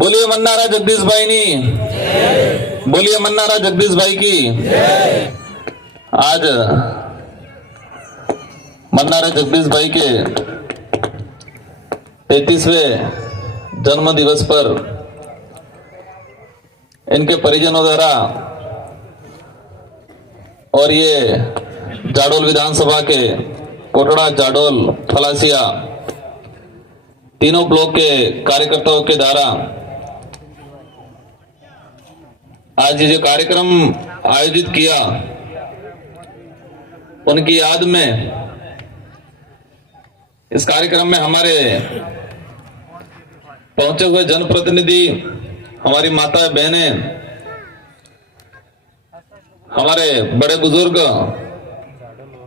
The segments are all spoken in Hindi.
बोलिए मन्नारा जगदीश भाई नी, बोलिए मन्नारा जगदीश भाई की। आज मन्नारा जगदीश भाई के 33वें जन्म दिवस पर इनके परिजनों द्वारा और ये जाडोल विधानसभा के कोटड़ा, जाडोल, फलासिया तीनों ब्लॉक के कार्यकर्ताओं के द्वारा आज ये जो कार्यक्रम आयोजित किया, उनकी याद में इस कार्यक्रम में हमारे पहुंचे हुए जनप्रतिनिधि, हमारी माता बहनें, हमारे बड़े बुजुर्ग,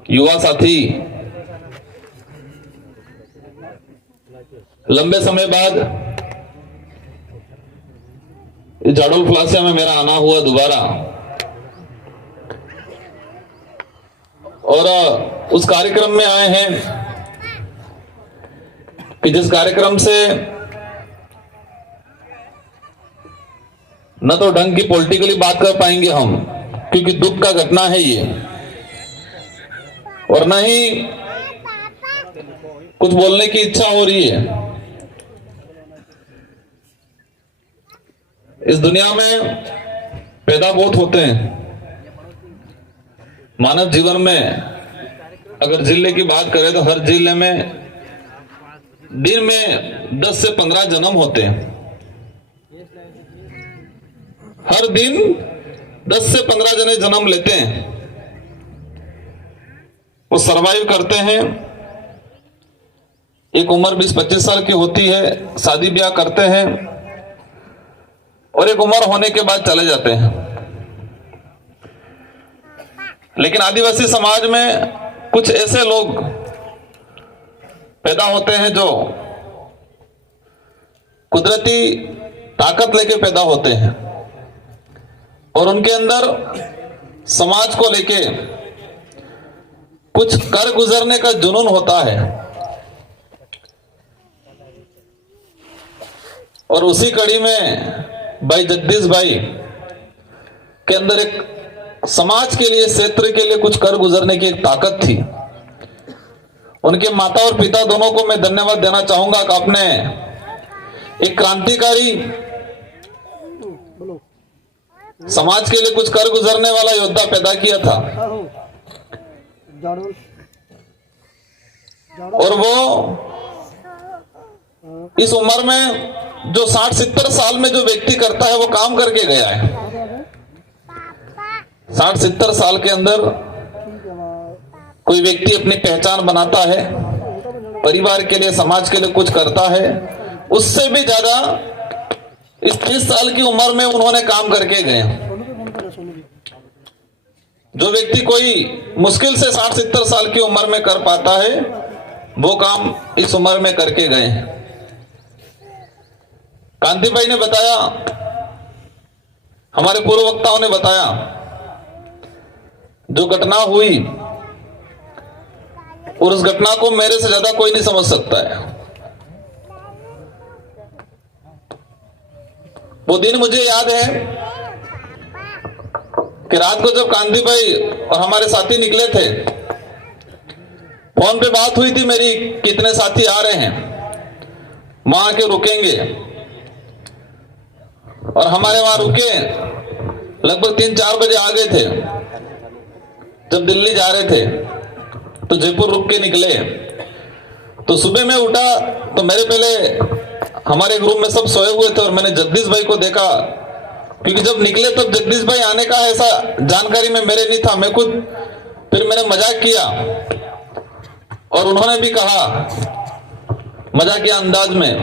युवा साथी, लंबे समय बाद जाडोल फलासिया में मेरा आना हुआ दोबारा, और उस कार्यक्रम में आए हैं कि जिस कार्यक्रम से न तो ढंग की पॉलिटिकली बात कर पाएंगे हम, क्योंकि दुख का घटना है ये, और न ही कुछ बोलने की इच्छा हो रही है। इस दुनिया में पैदा बहुत होते हैं। मानव जीवन में अगर जिले की बात करें तो हर जिले में दिन में 10 से 15 जन्म होते हैं। हर दिन 10 से 15 जने जन्म लेते हैं, वो सरवाइव करते हैं। एक उम्र 20-25 साल की होती है, शादी ब्याह करते हैं, और एक उम्र होने के बाद चले जाते हैं। लेकिन आदिवासी समाज में कुछ ऐसे लोग पैदा होते हैं जो कुदरती ताकत लेके पैदा होते हैं, और उनके अंदर समाज को लेके कुछ कर गुजरने का जुनून होता है। और उसी कड़ी में भाई जगदीश भाई के अंदर एक समाज के लिए, क्षेत्र के लिए कुछ कर गुजरने की एक ताकत थी। उनके माता और पिता दोनों को मैं धन्यवाद देना चाहूंगा कि आपने एक क्रांतिकारी, समाज के लिए कुछ कर गुजरने वाला योद्धा पैदा किया था। और वो इस उम्र में जो 60-70 साल में जो व्यक्ति करता है वो काम करके गया है। 60-70 साल के अंदर कोई व्यक्ति अपनी पहचान बनाता है, परिवार के लिए, समाज के लिए कुछ करता है। उससे भी ज्यादा इस 30 साल की उम्र में उन्होंने काम करके गए। जो व्यक्ति कोई मुश्किल से 60-70 साल की उम्र में कर पाता है, वो काम इस उम्र में करके गए। कांति भाई ने बताया, हमारे पूर्व वक्ताओं ने बताया, जो घटना हुई, और उस घटना को मेरे से ज्यादा कोई नहीं समझ सकता है। वो दिन मुझे याद है कि रात को जब कांति भाई और हमारे साथी निकले थे, फोन पे बात हुई थी मेरी, कितने साथी आ रहे हैं, वहां आके रुकेंगे। और हमारे वहां रुके, लगभग 3-4 बजे आ गए थे। जब दिल्ली जा रहे थे तो जयपुर रुक के निकले। तो सुबह में उठा तो मेरे पहले हमारे ग्रुप में सब सोए हुए थे, और मैंने जगदीश भाई को देखा, क्योंकि जब निकले तब जगदीश भाई आने का ऐसा जानकारी में मेरे नहीं था। मैं खुद फिर मैंने मजाक किया, और उन्होंने भी कहा मजाकिया अंदाज में।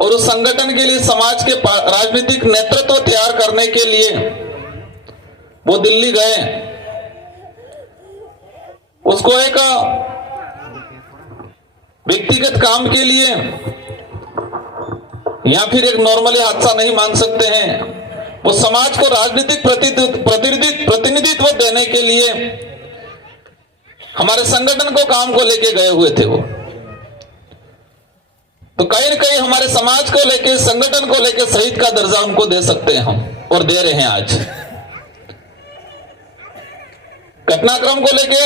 और उस संगठन के लिए, समाज के राजनीतिक नेतृत्व तैयार करने के लिए वो दिल्ली गए। उसको एक व्यक्तिगत काम के लिए या फिर एक नॉर्मली हादसा नहीं मान सकते हैं। वो समाज को राजनीतिक प्रतिनिधित्व देने के लिए हमारे संगठन को काम को लेके गए हुए थे। वो तो कहीं न कहीं हमारे समाज को लेके, संगठन को लेके शहीद का दर्जा उनको दे सकते हैं हम, और दे रहे हैं। आज घटनाक्रम को लेके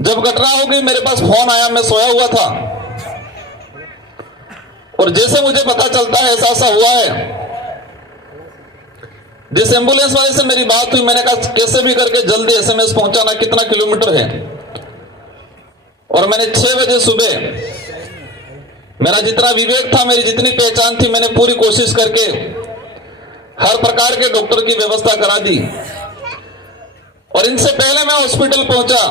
जब घटना हो गई, मेरे पास फोन आया, मैं सोया हुआ था, और जैसे मुझे पता चलता है ऐसा हुआ है, जिस एम्बुलेंस वाले से मेरी बात हुई, मैंने कहा कैसे भी करके जल्दी एसएमएस पहुंचाना, कितना किलोमीटर है। और मैंने 6 बजे सुबह, मेरा जितना विवेक था, मेरी जितनी पहचान थी, मैंने पूरी कोशिश करके हर प्रकार के डॉक्टर की व्यवस्था करा दी। और इनसे पहले मैं हॉस्पिटल पहुंचा,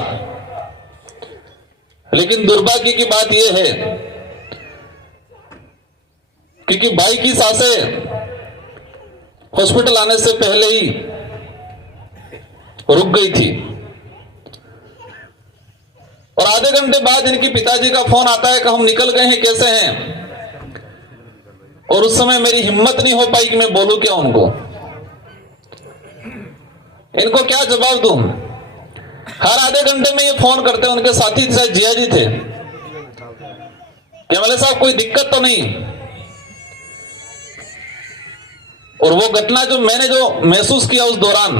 लेकिन दुर्भाग्य की बात यह है क्योंकि भाई की सांसें हॉस्पिटल आने से पहले ही रुक गई थी। और आधे घंटे बाद इनके पिताजी का फोन आता है कि हम निकल गए हैं, कैसे हैं। और उस समय मेरी हिम्मत नहीं हो पाई कि मैं बोलूं क्या उनको, इनको क्या जवाब दूं। हर आधे घंटे में ये फोन करते हैं, उनके साथी शायद जिया जी थे, क्या साहब कोई दिक्कत तो नहीं। और वो घटना जो मैंने महसूस किया उस दौरान,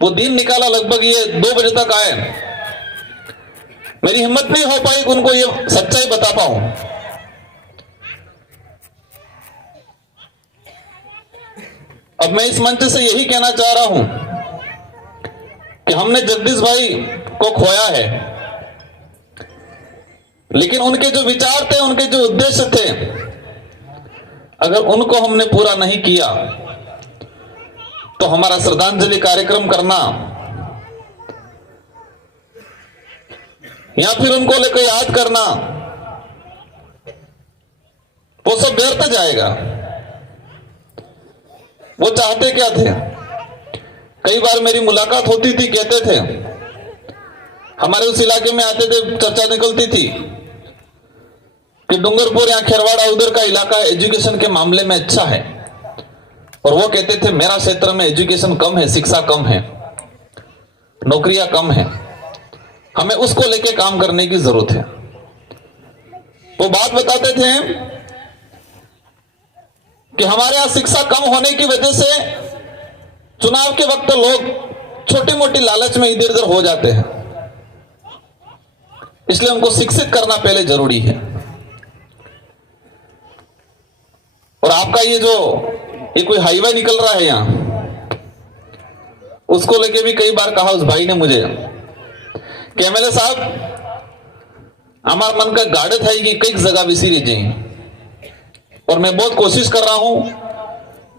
वो दिन निकाला, लगभग ये 2 बजे तक आए, मेरी हिम्मत नहीं हो पाई कि उनको ये सच्चाई बता पाऊं। अब मैं इस मंच से यही कहना चाह रहा हूं कि हमने जगदीश भाई को खोया है, लेकिन उनके जो विचार थे, उनके जो उद्देश्य थे, अगर उनको हमने पूरा नहीं किया तो हमारा श्रद्धांजलि कार्यक्रम करना या फिर उनको लेकर याद करना, वो सब व्यर्थ जाएगा। वो चाहते क्या थे? कई बार मेरी मुलाकात होती थी, कहते थे, हमारे उस इलाके में आते थे, चर्चा निकलती थी कि डूंगरपुर या खेरवाड़ा उधर का इलाका एजुकेशन के मामले में अच्छा है, और वो कहते थे मेरा क्षेत्र में एजुकेशन कम है, शिक्षा कम है, नौकरियां कम है, हमें उसको लेके काम करने की जरूरत है। वो बात बताते थे कि हमारे यहां शिक्षा कम होने की वजह से चुनाव के वक्त लोग छोटी मोटी लालच में इधर उधर हो जाते हैं, इसलिए उनको शिक्षित करना पहले जरूरी है। और आपका ये कोई हाईवे निकल रहा है यहां, उसको लेके भी कई बार कहा उस भाई ने मुझे कि एमएलए साहब, हमारा मन का गाड़े था कि कई जगह विसीरी जाए, और मैं बहुत कोशिश कर रहा हूं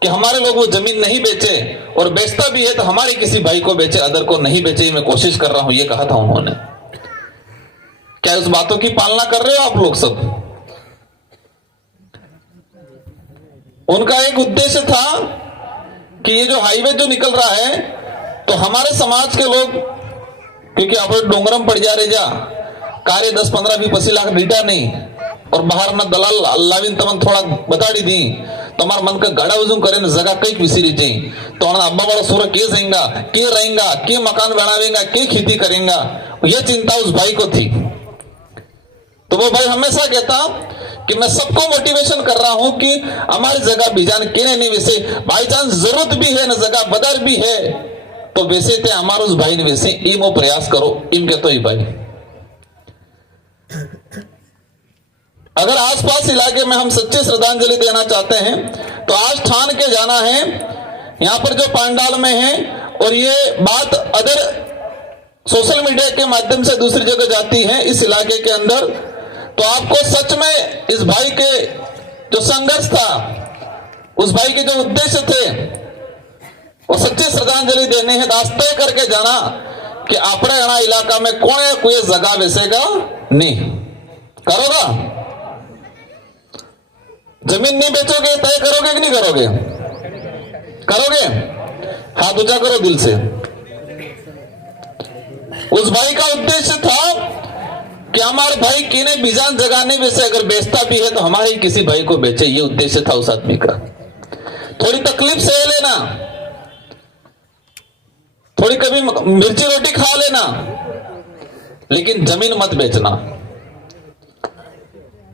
कि हमारे लोग वो जमीन नहीं बेचे, और बेचता भी है तो हमारे किसी भाई को बेचे, अदर को नहीं बेचे, मैं कोशिश कर रहा हूं, ये कहा था उन्होंने। क्या उस बातों की पालना कर रहे हो आप लोग सब? उनका एक उद्देश्य था कि ये जो हाईवे जो निकल रहा है, तो हमारे समाज के लोग, क्योंकि आप डोंगरम पड़ जा रहे जा कार्य 10-15-20 लाख रीटा नहीं, और बाहर में दलाल लाविन तमन थोड़ा बताड़ी दी, तुम्हारा मन का गाड़ा वजूम करे न जगह कई विसीरी जाए, तो अब्बा वाला सूर्य के जाएगा, के रहेगा, के मकान बनावेगा, के खेती करेगा, यह चिंता उस भाई को थी। तो वो भाई हमेशा कहता कि मैं सबको मोटिवेशन कर रहा हूं कि हमारी जगह बीजान के नहीं, वैसे बाई चांस जरूरत भी है न जगह बदर भी है, तो वैसे थे हमारे उस भाई ने वैसे इमो प्रयास करो, इम कहते ही भाई। अगर आसपास इलाके में हम सच्ची श्रद्धांजलि देना चाहते हैं तो आज ठान के जाना है, यहां पर जो पांडाल में है, और ये बात अदर सोशल मीडिया के माध्यम से दूसरी जगह जाती है इस इलाके के अंदर, तो आपको सच में इस भाई के जो संघर्ष था, उस भाई के जो उद्देश्य थे, वो सच्ची श्रद्धांजलि देनी है। दास तय करके जाना कि अपने गणा इलाका में कोई जगह वैसेगा नहीं, करोगा? जमीन नहीं बेचोगे, तय करोगे कि नहीं करोगे? करोगे? हाथ ऊंचा करो दिल से। उस भाई का उद्देश्य था कि हमारे भाई किने बीजान जगाने में से अगर बेचता भी है तो हमारे ही किसी भाई को बेचे, ये उद्देश्य था उस आदमी का। थोड़ी तकलीफ सह लेना, थोड़ी कभी मिर्ची रोटी खा लेना, लेकिन जमीन मत बेचना।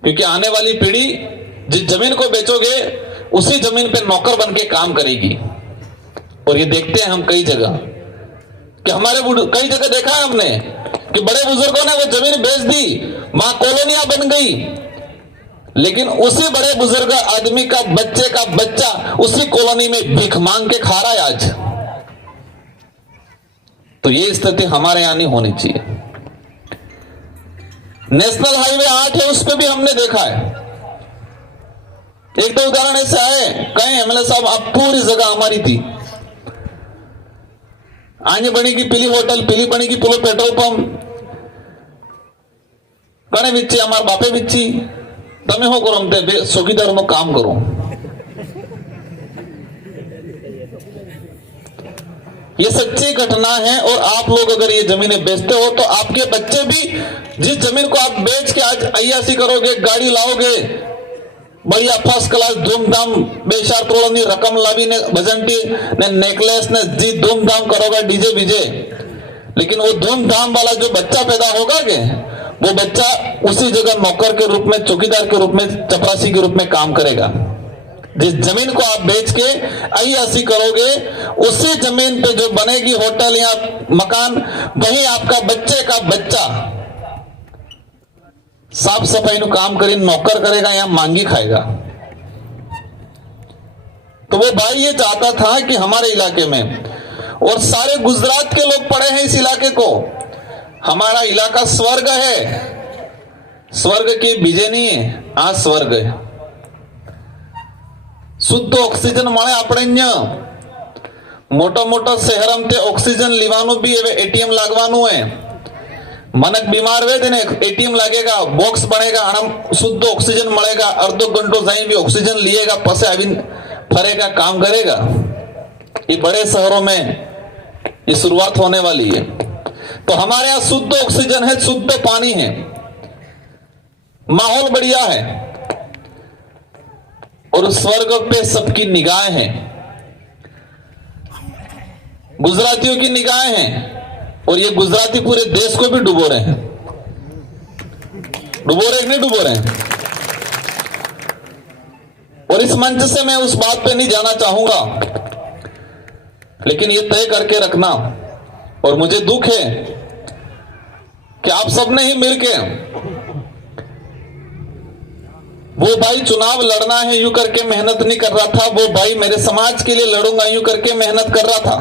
क्योंकि आने वाली पीढ़ी जिस जमीन को बेचोगे उसी जमीन पे नौकर बन के काम करेगी। और ये देखते हैं हम कई जगह कि कई जगह देखा है हमने कि बड़े बुजुर्गों ने वो जमीन बेच दी, वहां कॉलोनियां बन गई, लेकिन उसी बड़े बुजुर्ग आदमी का बच्चा उसी कॉलोनी में भीख मांग के खा रहा है आज। तो ये स्थिति हमारे यहां नहीं होनी चाहिए। नेशनल हाईवे 8 है, उस पर भी हमने देखा है। एक दो उदाहरण ऐसे आए, कहें एमएलए साहब आप पूरी जगह हमारी थी, आने बनेगी पीली होटल, पीली बनेगी पुलो पेट्रोल पंप, कने बिच्ची हमारे बापे बिच्ची, तमें हो करो हम चौकीदार में काम करो। ये सच्ची घटना है। और आप लोग अगर ये जमीनें बेचते हो तो आपके बच्चे भी जिस जमीन को आप बेच के आज अय्यासी करोगे, गाड़ी लाओगे, बढ़िया फर्स्ट क्लास धूमधाम बेशार तोड़नी रकम लावी ने भजनटी ने नेकलेस ने जी धूमधाम करोगा डीजे बीजे, लेकिन वो धूमधाम वाला जो बच्चा पैदा होगा के वो बच्चा उसी जगह नौकर के रूप में, चौकीदार के रूप में, चपरासी के रूप में काम करेगा। जिस जमीन को आप बेच के अय्यासी करोगे उसी जमीन पे जो बनेगी होटल या मकान, वही आपका बच्चे का बच्चा साफ सफाई नु काम करी नौकर करेगा या मांगी खाएगा। तो वो भाई ये चाहता था कि हमारे इलाके में, और सारे गुजरात के लोग पढ़े हैं इस इलाके को, हमारा इलाका स्वर्ग है। स्वर्ग के बीजे नहीं है, आ स्वर्ग है। शुद्ध ऑक्सीजन મળે આપણે અહીંયા। મોટા મોટા શહેરમાં તે ઓક્સિજન લેવાનું બી હવે એટીએમ લાગવાનું है। मनक बीमार हुए तेने एटीएम लगेगा, बॉक्स बनेगा, शुद्ध ऑक्सीजन मिलेगा, अर्धो घंटो जाए भी ऑक्सीजन लिएगा, पसे आवी फरेगा, काम करेगा। ये बड़े शहरों में ये शुरुआत होने वाली है। तो हमारे यहाँ शुद्ध ऑक्सीजन है, शुद्ध पानी है, माहौल बढ़िया है, और स्वर्ग पे सबकी निगाहें हैं, गुजरातियों की निगाहें हैं, और ये गुजराती पूरे देश को भी डुबो रहे हैं। डुबो रहे नहीं डुबो रहे हैं। और इस मंच से मैं उस बात पे नहीं जाना चाहूंगा, लेकिन ये तय करके रखना, और मुझे दुख है कि आप सबने ही मिलके वो भाई चुनाव लड़ना है यूं करके मेहनत नहीं कर रहा था, वो भाई मेरे समाज के लिए लड़ूंगा यूं करके मेहनत कर रहा था,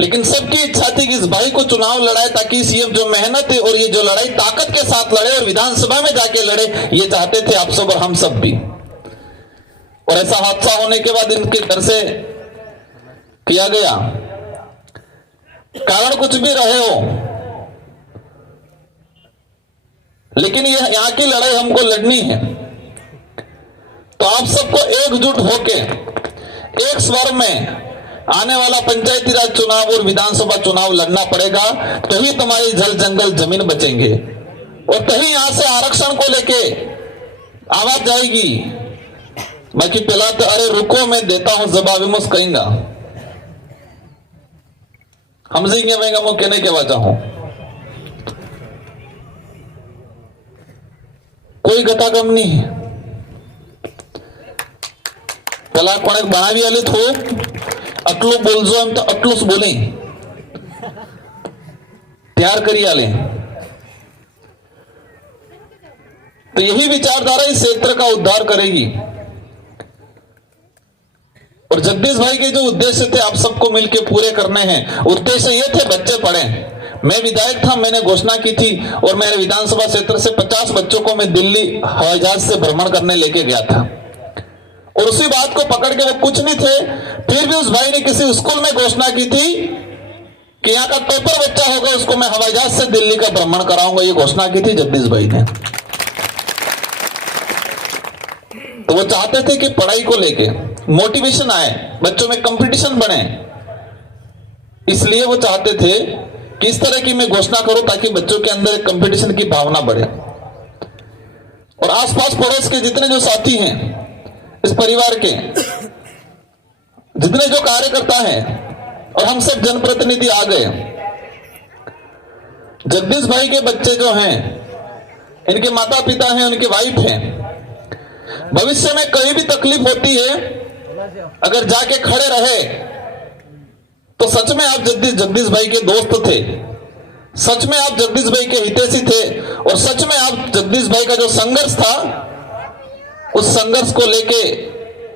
लेकिन सबकी इच्छा थी कि इस भाई को चुनाव लड़ाए ताकि सीएम जो मेहनत है और ये जो लड़ाई ताकत के साथ लड़े और विधानसभा में जाके लड़े, ये चाहते थे आप सब और हम सब भी। और ऐसा हादसा होने के बाद इनके घर से किया गया, कारण कुछ भी रहे हो, लेकिन ये यहां की लड़ाई हमको लड़नी है। तो आप सबको एकजुट होके एक स्वर में आने वाला पंचायती राज चुनाव और विधानसभा चुनाव लड़ना पड़ेगा, तो ही तुम्हारी जल जंगल जमीन बचेंगे, और कहीं यहां से आरक्षण को लेके आवाज जाएगी। बाकी पहला तो अरे रुको मैं देता हूं जवाब मुझ कहेंगा, समझेंगे मैं वो कहने के वजह हूं। कोई गतागम नहीं है। पहला कोने बनावी आले थो अटलू बोलजो हम तो अटलूस बोले तैयार करी आले। तो यही विचारधारा इस क्षेत्र का उद्धार करेगी। और जगदीश भाई के जो उद्देश्य थे आप सबको मिलकर पूरे करने हैं। उद्देश्य ये थे बच्चे पढ़े। मैं विधायक था, मैंने घोषणा की थी और मेरे विधानसभा क्षेत्र से 50 बच्चों को मैं दिल्ली हवाई जहाज से भ्रमण करने लेके गया था, और उसी बात को पकड़ के वो कुछ नहीं थे, फिर भी उस भाई ने किसी स्कूल में घोषणा की थी कि यहाँ का टॉपर बच्चा होगा उसको मैं हवाई जहाज से दिल्ली का भ्रमण कराऊंगा। ये घोषणा की थी जगदीश भाई ने। तो वो चाहते थे कि पढ़ाई को लेके मोटिवेशन आए, बच्चों में कंपटीशन बने, इसलिए वो चाहते थे कि इस तरह की मैं घोषणा करूं ताकि बच्चों के अंदर एक कंपटीशन की भावना बढ़े। और आसपास पड़ोस के जितने जो साथी हैं, इस परिवार के जितने जो कार्यकर्ता हैं और हम सब जनप्रतिनिधि आ गए। जगदीश भाई के बच्चे जो हैं इनके माता पिता हैं, उनके वाइफ हैं। भविष्य में कहीं भी तकलीफ होती है, अगर जाके खड़े रहे तो सच में आप जगदीश भाई के दोस्त थे, सच में आप जगदीश भाई के हितैषी थे, और सच में आप जगदीश भाई का जो संघर्ष था उस संघर्ष को लेके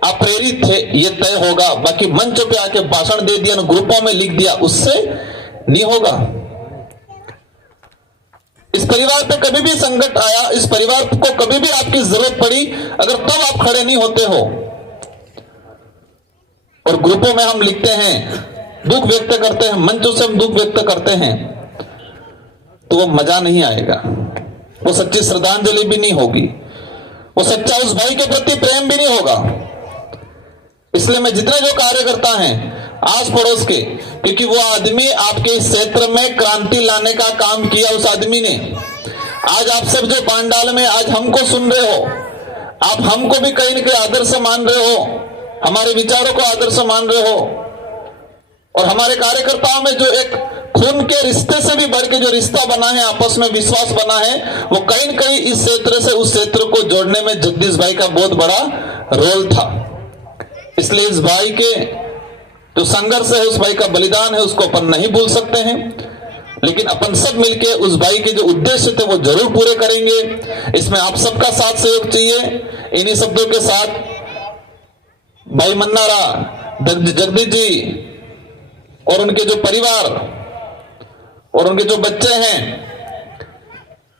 आप प्रेरित थे, ये तय होगा। बाकी मंच पे आके भाषण दे दिया, ग्रुपों में लिख दिया, उससे नहीं होगा। इस परिवार पे कभी भी संकट आया, इस परिवार को कभी भी आपकी जरूरत पड़ी, अगर तब आप खड़े नहीं होते हो और ग्रुपों में हम लिखते हैं, दुख व्यक्त करते हैं, मंचों से हम दुख व्यक्त करते हैं, तो वो मजा नहीं आएगा, वो सच्ची श्रद्धांजलि भी नहीं होगी, वो सच्चा उस भाई के प्रति प्रेम भी नहीं होगा। इसलिए मैं जितने जो कार्यकर्ता हैं आस पड़ोस के, क्योंकि वो आदमी आपके इस क्षेत्र में क्रांति लाने का काम किया, उस आदमी ने। आज आप सब जो पांडाल में आज हमको सुन रहे हो, आप हमको भी कहीं न कहीं आदर्श मान रहे हो, हमारे विचारों को आदर्श मान रहे हो, और हमारे कार्यकर्ताओं में जो एक खून के रिश्ते से भी बढ़ के जो रिश्ता बना है, आपस में विश्वास बना है, वो कहीं न कहीं इस क्षेत्र से उस क्षेत्र को जोड़ने में जगदीश भाई का बहुत बड़ा रोल था। इसलिए इस भाई के जो संघर्ष है, उस भाई का बलिदान है, उसको अपन नहीं भूल सकते हैं, लेकिन अपन सब मिलके उस भाई के जो उद्देश्य थे वो जरूर पूरे करेंगे। इसमें आप सबका साथ सहयोग चाहिए। इन्हीं शब्दों के साथ भाई मन्नारा, जगदीश जी और उनके जो परिवार और उनके जो बच्चे हैं,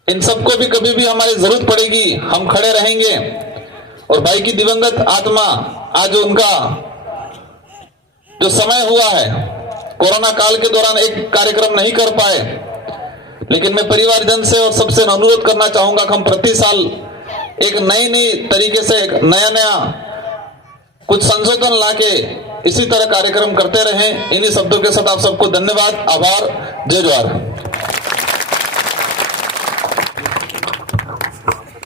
इन सबको भी कभी भी हमारी जरूरत पड़ेगी, हम खड़े रहेंगे। और भाई की दिवंगत आत्मा, आज उनका जो समय हुआ है, कोरोना काल के दौरान एक कार्यक्रम नहीं कर पाए, लेकिन मैं परिवारजन से और सबसे अनुरोध करना चाहूंगा कि हम प्रति साल एक नई तरीके से, एक नया कुछ संशोधन लाके इसी तरह कार्यक्रम करते रहें। इन्हीं शब्दों के साथ आप सबको धन्यवाद, आभार, जय जवाहर।